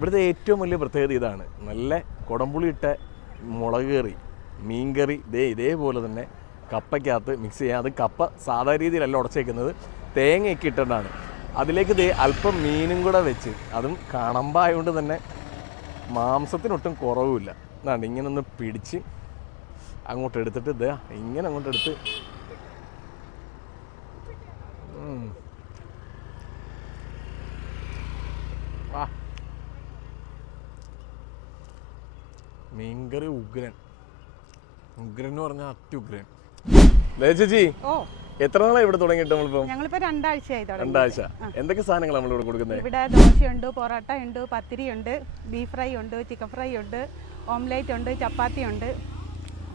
ഇവിടുത്തെ ഏറ്റവും വലിയ പ്രത്യേകത ഇതാണ്. നല്ല കുടംപുളി ഇട്ട മുളക് കറി മീൻകറി ഇതേ ഇതേപോലെ തന്നെ കപ്പയ്ക്കകത്ത് മിക്സ് ചെയ്യാം. അത് കപ്പ സാധാരണ രീതിയിലല്ല ഉടച്ചേക്കുന്നത്. തേങ്ങയൊക്കെ ഇട്ടിട്ടാണ്. അതിലേക്ക് ദേ അല്പം മീനും കൂടെ വെച്ച് അതും കണമ്പായതുകൊണ്ട് തന്നെ മാംസത്തിനൊട്ടും കുറവുമില്ല. എന്നാണ് ഇങ്ങനെ ഒന്ന് പിടിച്ച് അങ്ങോട്ട് എടുത്തിട്ട് ഇതാ ഇങ്ങനെ അങ്ങോട്ട് എടുത്ത്. മീൻകറി ഉഗ്രൻ. ഉഗ്രൻ എന്ന് പറഞ്ഞാൽ അത്യുഗ്രൻ. ലേ ചേച്ചി ഓ. എത്ര നാളാ ഇവിടെ തുടങ്ങിയിട്ട് നമ്മളിപ്പം? ഞങ്ങളിപ്പോ രണ്ടാഴ്ചയായി തുടങ്ങി രണ്ടാഴ്ച. എന്തൊക്കെ സാധനങ്ങൾ നമ്മൾ ഇവിടെ കൊടുക്കുന്നത് ഇവിടെ ദോശയുണ്ട് പൊറോട്ട ഉണ്ട് പത്തിരി ഉണ്ട് ബീഫ് ഫ്രൈ ഉണ്ട് ചിക്കൻ ഫ്രൈ ഉണ്ട് ഓംലേറ്റ് ഉണ്ട് ചപ്പാത്തി ഉണ്ട്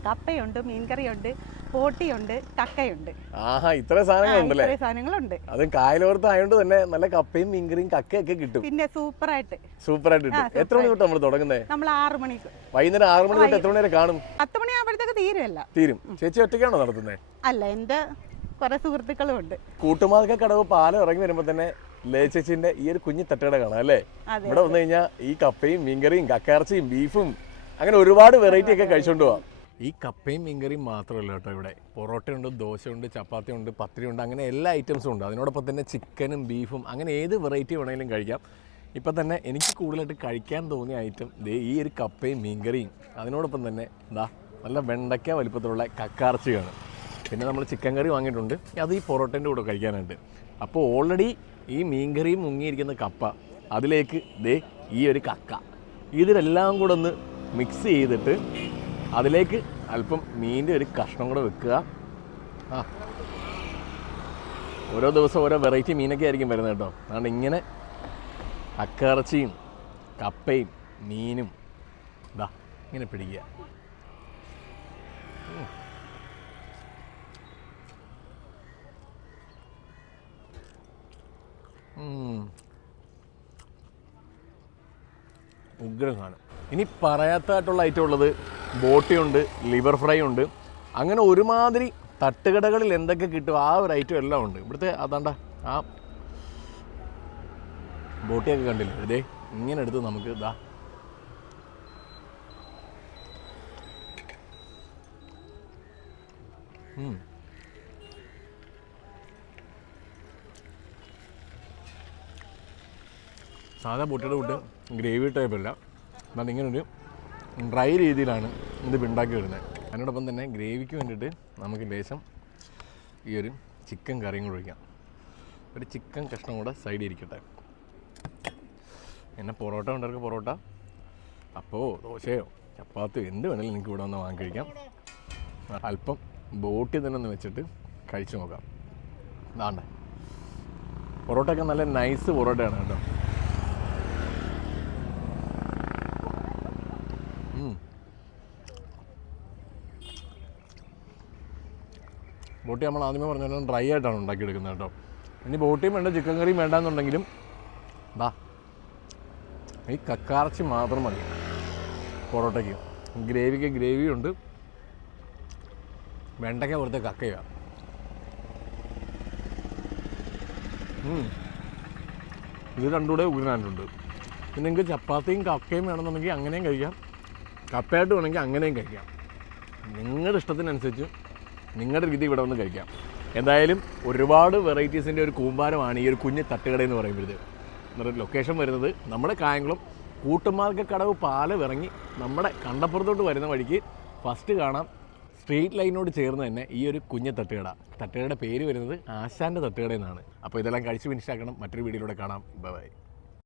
കപ്പയുണ്ട് മീൻകറിയുണ്ട് പോട്ടിയുണ്ട് കക്കയുണ്ട്. ആഹാ ഇത്ര സാധനങ്ങളുണ്ടല്ലേ സാധനങ്ങളുണ്ട്. അത് കായലോർത്ത് ആയതുകൊണ്ട് തന്നെ നല്ല കപ്പയും മീൻകറിയും കക്കയൊക്കെ കിട്ടും. പിന്നെ സൂപ്പർ ആയിട്ട് സൂപ്പർ ആയിട്ട് കിട്ടും എത്ര മണി തൊട്ട് നമ്മൾ തുടങ്ങുന്നത് നമ്മൾ ആറ് മണിക്ക് വൈകുന്നേരം ആറ് മണി തൊട്ട് എത്ര മണി വരെ കാണും? പത്ത് മണി ആവുമ്പോഴത്തേക്ക് തീരുമല്ല തീരും. ചേച്ചി ഒറ്റയ്ക്കാണോ നടത്തുന്നത് അല്ല എന്റെ കുറെ സുഹൃത്തുക്കളും ഉണ്ട്. കൂട്ടുമാർക്ക കടവ് പാല ഇറങ്ങി വരുമ്പോ തന്നെ ലേച്ചേച്ചിന്റെ ഈ ഒരു കുഞ്ഞു തട്ടുകട കാണാം അല്ലേ? ഇവിടെ വന്നു കഴിഞ്ഞാൽ ഈ കപ്പയും മീൻകറിയും കക്കയിറച്ചിയും ബീഫും അങ്ങനെ ഒരുപാട് വെറൈറ്റി ഒക്കെ കഴിച്ചോണ്ട് പോവാം. ഈ കപ്പയും മീൻകറിയും മാത്രമല്ല കേട്ടോ ഇവിടെ. പൊറോട്ടയുണ്ട് ദോശയുണ്ട് ചപ്പാത്തിയുണ്ട് പത്തിരിയുണ്ട് അങ്ങനെ എല്ലാ ഐറ്റംസും ഉണ്ട്. അതിനോടൊപ്പം തന്നെ ചിക്കനും ബീഫും അങ്ങനെ ഏത് വെറൈറ്റി വേണമെങ്കിലും കഴിക്കാം. ഇപ്പം തന്നെ എനിക്ക് കൂടുതലായിട്ട് കഴിക്കാൻ തോന്നിയ ഐറ്റം ദേ ഈ ഒരു കപ്പയും മീൻകറിയും. അതിനോടൊപ്പം തന്നെ എന്താ നല്ല വെണ്ടയ്ക്ക വലിപ്പത്തിലുള്ള കക്കാർച്ചിയാണ് പിന്നെ നമ്മൾ ചിക്കൻ കറി വാങ്ങിയിട്ടുണ്ട്. അത് ഈ പൊറോട്ടേന്റെ കൂടെ കഴിക്കാനുണ്ട്. അപ്പോൾ ഓൾറെഡി ഈ മീൻകറിയും മുങ്ങിയിരിക്കുന്ന കപ്പ അതിലേക്ക് ദേ ഈ ഒരു കക്ക. ഇതിലെല്ലാം കൂടെ ഒന്ന് മിക്സ് ചെയ്തിട്ട് അതിലേക്ക് അല്പം മീനിന്റെ ഒരു കഷ്ണം കൂടെ വെക്കുക. ആ. ഓരോ ദിവസം ഓരോ വെറൈറ്റി മീനൊക്കെ ആയിരിക്കും വരുന്നത് കേട്ടോ. അതുകൊണ്ട് ഇങ്ങനെ അക്കറച്ചിയും കപ്പയും മീനും ഇതാ ഇങ്ങനെ പിടിക്കുക. ഉം. ഉഗ്രം കാണും ഇനി പറയാത്തതായിട്ടുള്ള ഐറ്റം ഉള്ളത് ബോട്ടിയുണ്ട് ലിവർ ഫ്രൈ ഉണ്ട് അങ്ങനെ ഒരുമാതിരി തട്ടുകടകളിൽ എന്തൊക്കെ കിട്ടും ആ ഒരു ഐറ്റം എല്ലാം ഉണ്ട്. ഇവിടുത്തെ അതാണ്ട ആ ബോട്ടിയൊക്കെ കണ്ടില്ലേ? ഇതേ ഇങ്ങനെ എടുത്ത് നമുക്ക് ഇതാ. സാധാ പൊട്ടിയുടെ കൂട്ട് ഗ്രേവി ടൈപ്പല്ല എന്നാൽ ഇങ്ങനൊരു ഡ്രൈ രീതിയിലാണ് ഇത് ഉണ്ടാക്കി വരുന്നത്. അതിനോടൊപ്പം തന്നെ ഗ്രേവിക്ക് വേണ്ടിയിട്ട് നമുക്ക് ലേശം ഈ ഒരു ചിക്കൻ കറിയും കൂടെ ഒഴിക്കാം. ഒരു ചിക്കൻ കഷ്ണം കൂടെ സൈഡിൽ ഇരിക്കട്ടെ. പിന്നെ പൊറോട്ട ഉണ്ടർക്ക് പൊറോട്ട. അപ്പോ ദോശയോ ചപ്പാത്തിയോ എന്ത് വേണമെങ്കിലും എനിക്ക് ഇവിടെ വന്ന് വാങ്ങി കഴിക്കാം. അല്പം ബോട്ടിൽ തന്നെ ഒന്ന് വെച്ചിട്ട് കഴിച്ചു നോക്കാം. ഇതാണ്ടേ പൊറോട്ടയൊക്കെ നല്ല നൈസ് പൊറോട്ടയാണ് കേട്ടോ. ബോട്ടി നമ്മൾ ആദ്യമേ പറഞ്ഞ ഡ്രൈ ആയിട്ടാണ് ഉണ്ടാക്കിയെടുക്കുന്നത് കേട്ടോ. ഇനി ബോട്ടിയും വേണ്ട ചിക്കൻ കറിയും വേണ്ടാന്നുണ്ടെങ്കിലും ദാ ഈ കക്കാർച്ചി മാത്രം മതി പൊറോട്ടയ്ക്ക്. ഗ്രേവിക്ക് ഗ്രേവിയുണ്ട്. വെണ്ടയ്ക്ക പുറത്തെ കക്കയുക ഇത് രണ്ടുകൂടെ ഉരുനായിട്ടുണ്ട് പിന്നെ നിങ്ങൾക്ക് ചപ്പാത്തിയും കക്കയും വേണമെന്നുണ്ടെങ്കിൽ അങ്ങനെയും കഴിക്കാം. കപ്പയായിട്ട് വേണമെങ്കിൽ അങ്ങനെയും കഴിക്കാം. നിങ്ങളുടെ ഇഷ്ടത്തിനനുസരിച്ച് നിങ്ങളുടെ രീതി ഇവിടെ വന്ന് കഴിക്കാം. എന്തായാലും ഒരുപാട് വെറൈറ്റീസിന്റെ ഒരു കൂമ്പാരമാണ് ഈ ഒരു കുഞ്ഞ് തട്ടുകട എന്ന് എന്നിട്ട് ലൊക്കേഷൻ വരുന്നത് നമ്മുടെ കായംകുളം കൂട്ടുമാർഗക്കടവ് പാലം ഇറങ്ങി നമ്മുടെ കണ്ടപ്പുറത്തോട്ട് വരുന്ന വഴിക്ക് ഫസ്റ്റ് കാണാം സ്ട്രീറ്റ് ലൈനോട് ചേർന്ന് തന്നെ ഈ ഒരു കുഞ്ഞ് തട്ടുകട. തട്ടുകടയുടെ പേര് വരുന്നത് ആശാന്റെ തട്ടുകട എന്നാണ്. അപ്പോൾ ഇതെല്ലാം കഴിച്ച് ഫിനിഷാക്കണം മറ്റൊരു വീഡിയോയിലൂടെ കാണാം. ബൈ